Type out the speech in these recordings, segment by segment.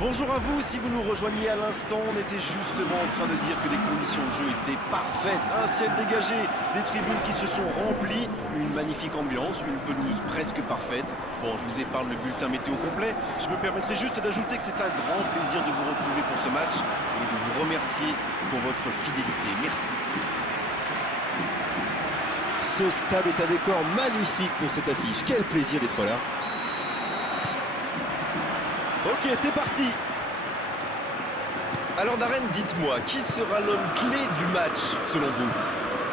Bonjour à vous, si vous nous rejoignez à l'instant, on était justement en train de dire que les conditions de jeu étaient parfaites. Un ciel dégagé, des tribunes qui se sont remplies, une magnifique ambiance, une pelouse presque parfaite. Bon, je vous épargne le bulletin météo complet, je me permettrai juste d'ajouter que c'est un grand plaisir de vous retrouver pour ce match et de vous remercier pour votre fidélité. Merci. Ce stade est un décor magnifique pour cette affiche. Quel plaisir d'être là. Ok, c'est parti. Alors Darren, dites-moi, qui sera l'homme clé du match, selon vous?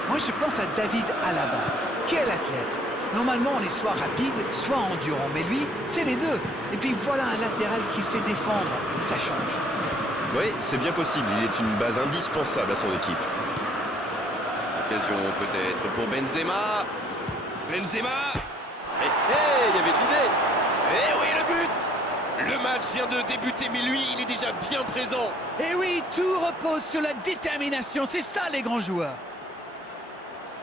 Moi, je pense à David Alaba. Quel athlète! Normalement, on est soit rapide, soit endurant. Mais lui, c'est les deux. Et puis voilà un latéral qui sait défendre. Ça change. Oui, c'est bien possible. Il est une base indispensable à son équipe. Occasion peut-être pour Benzema. Benzema. Il y avait de l'idée. Eh oui, le but. Le match vient de débuter, mais lui, il est déjà bien présent. Et oui, tout repose sur la détermination. C'est ça, les grands joueurs.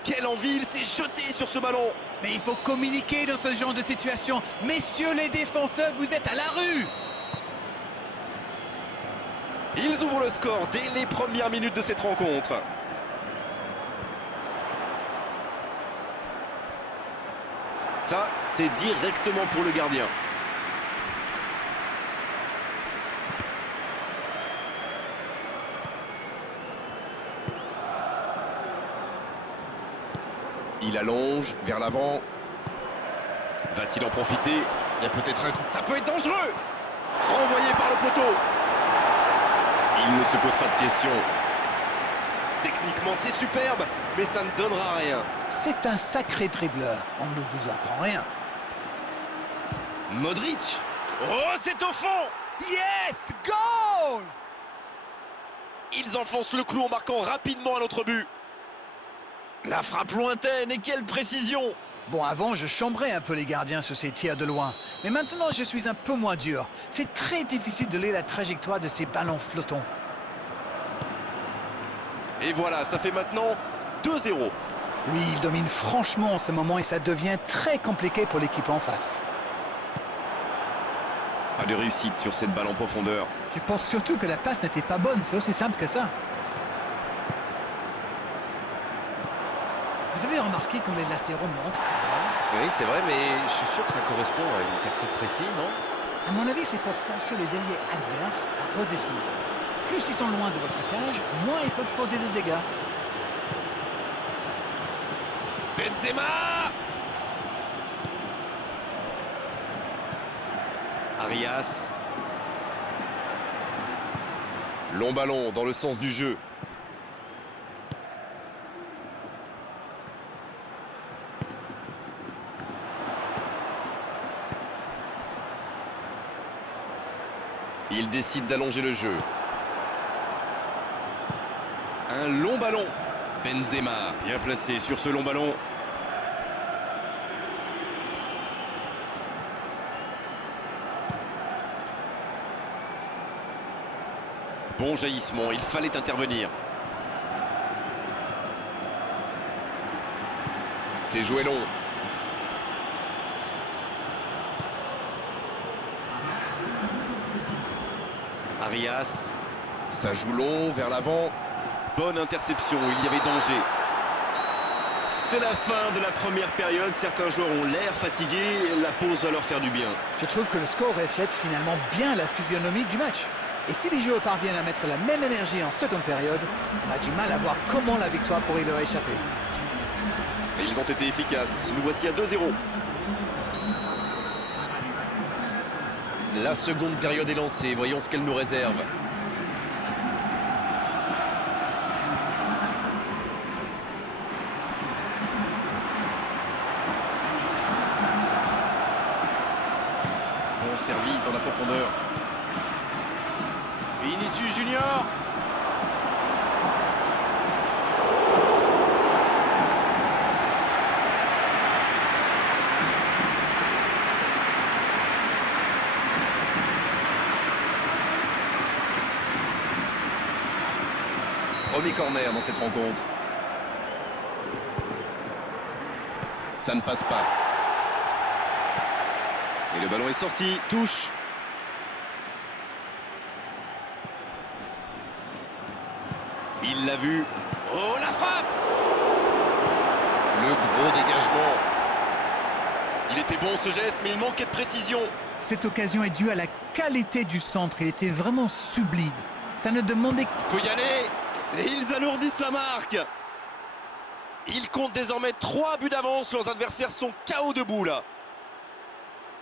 Quelle envie, il s'est jeté sur ce ballon. Mais il faut communiquer dans ce genre de situation. Messieurs les défenseurs, vous êtes à la rue. Ils ouvrent le score dès les premières minutes de cette rencontre. Ça, c'est directement pour le gardien. Il allonge vers l'avant. Va-t-il en profiter? Il y a peut-être un coup. Ça peut être dangereux. Renvoyé par le poteau. Il ne se pose pas de questions. Techniquement, c'est superbe, mais ça ne donnera rien. C'est un sacré dribbleur. On ne vous apprend rien. Modric. Oh, c'est au fond. Yes! Goal! Ils enfoncent le clou en marquant rapidement un autre but. La frappe lointaine, et quelle précision! Bon, avant, je chambrais un peu les gardiens sur ces tirs de loin. Mais maintenant, je suis un peu moins dur. C'est très difficile de lire la trajectoire de ces ballons flottants. Et voilà, ça fait maintenant 2-0. Oui, il domine franchement en ce moment et ça devient très compliqué pour l'équipe en face. Pas de réussite sur cette balle en profondeur. Je pense surtout que la passe n'était pas bonne, c'est aussi simple que ça. Vous avez remarqué comme les latéraux montent? Oui, c'est vrai, mais je suis sûr que ça correspond à une tactique précise, non? À mon avis, c'est pour forcer les alliés adverses à redescendre. Plus ils sont loin de votre cage, moins ils peuvent causer des dégâts. Benzema! Arias. Long ballon dans le sens du jeu. Il décide d'allonger le jeu. Un long ballon. Benzema, bien placé sur ce long ballon. Bon jaillissement, il fallait intervenir. C'est joué long. Arias. Ça joue long vers l'avant. Bonne interception, il y avait danger. C'est la fin de la première période. Certains joueurs ont l'air fatigués. La pause va leur faire du bien. Je trouve que le score reflète finalement bien la physionomie du match. Et si les joueurs parviennent à mettre la même énergie en seconde période, on a du mal à voir comment la victoire pourrait leur échapper. Et ils ont été efficaces. Nous voici à 2-0. La seconde période est lancée. Voyons ce qu'elle nous réserve. Bon service dans la profondeur. Vinicius Junior. Premier corner dans cette rencontre. Ça ne passe pas. Et le ballon est sorti. Touche. Il l'a vu. Oh, la frappe! Le gros dégagement. Il était bon ce geste, mais il manquait de précision. Cette occasion est due à la qualité du centre. Il était vraiment sublime. Ça ne demandait Il peut y aller. Et ils alourdissent la marque. Ils comptent désormais 3 buts d'avance. Leurs adversaires sont KO debout là.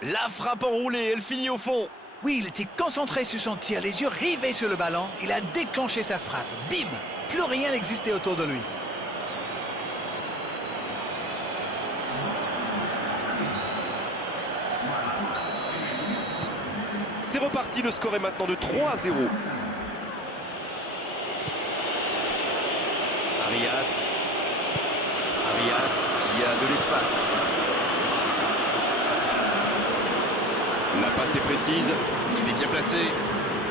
La frappe enroulée, elle finit au fond. Oui, il était concentré sur son tir, les yeux rivés sur le ballon. Il a déclenché sa frappe. Bim! Plus rien n'existait autour de lui. C'est reparti, le score est maintenant de 3-0. Arias qui a de l'espace. La passe est précise, il est bien placé.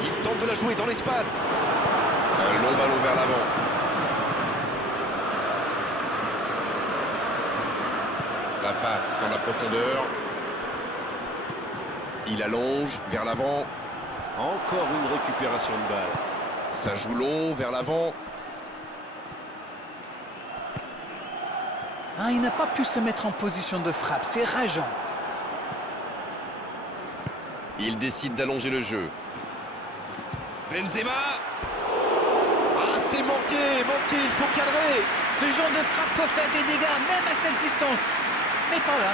Il tente de la jouer dans l'espace. Un long ballon vers l'avant. La passe dans la profondeur. Il allonge vers l'avant. Encore une récupération de balle. Ça joue long vers l'avant. Ah, il n'a pas pu se mettre en position de frappe, c'est rageant. Il décide d'allonger le jeu. Benzema. Ah, c'est manqué, il faut cadrer. Ce genre de frappe peut faire des dégâts, même à cette distance. Mais pas là.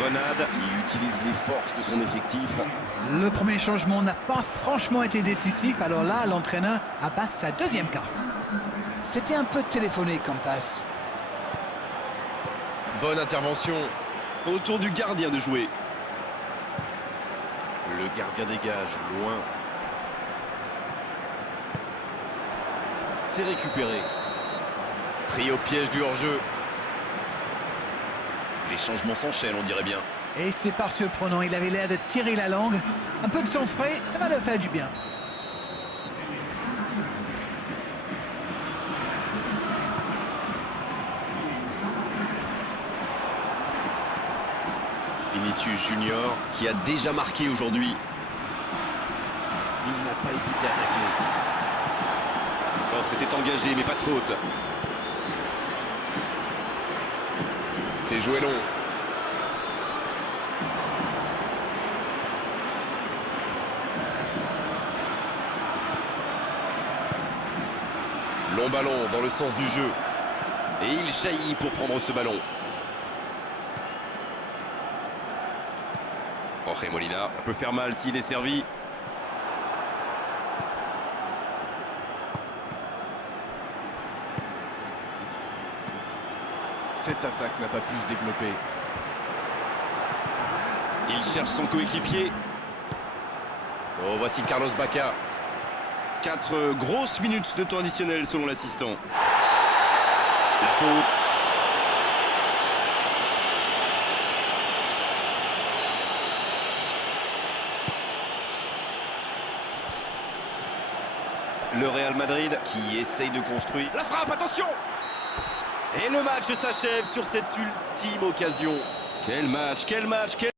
Grenade qui utilise les forces de son effectif. Le premier changement n'a pas franchement été décisif, alors là, l'entraîneur abat sa deuxième carte. C'était un peu téléphoné comme passe. Bonne intervention. Autour du gardien de jouer. Le gardien dégage, loin. C'est récupéré. Pris au piège du hors-jeu. Les changements s'enchaînent, on dirait bien. Et c'est par surprenant, il avait l'air de tirer la langue. Un peu de sang frais, ça va le faire du bien. Vinicius Junior qui a déjà marqué aujourd'hui. Il n'a pas hésité à attaquer. Oh, c'était engagé, mais pas de faute. C'est joué long. Long ballon dans le sens du jeu. Et il jaillit pour prendre ce ballon. Jorge Molina, ça peut faire mal s'il est servi. Cette attaque n'a pas pu se développer. Il cherche son coéquipier. Oh, voici Carlos Bacca. 4 grosses minutes de temps additionnel selon l'assistant. La faute. Le Real Madrid qui essaye de construire. La frappe, attention! Et le match s'achève sur cette ultime occasion. Quel match, quel match, quel...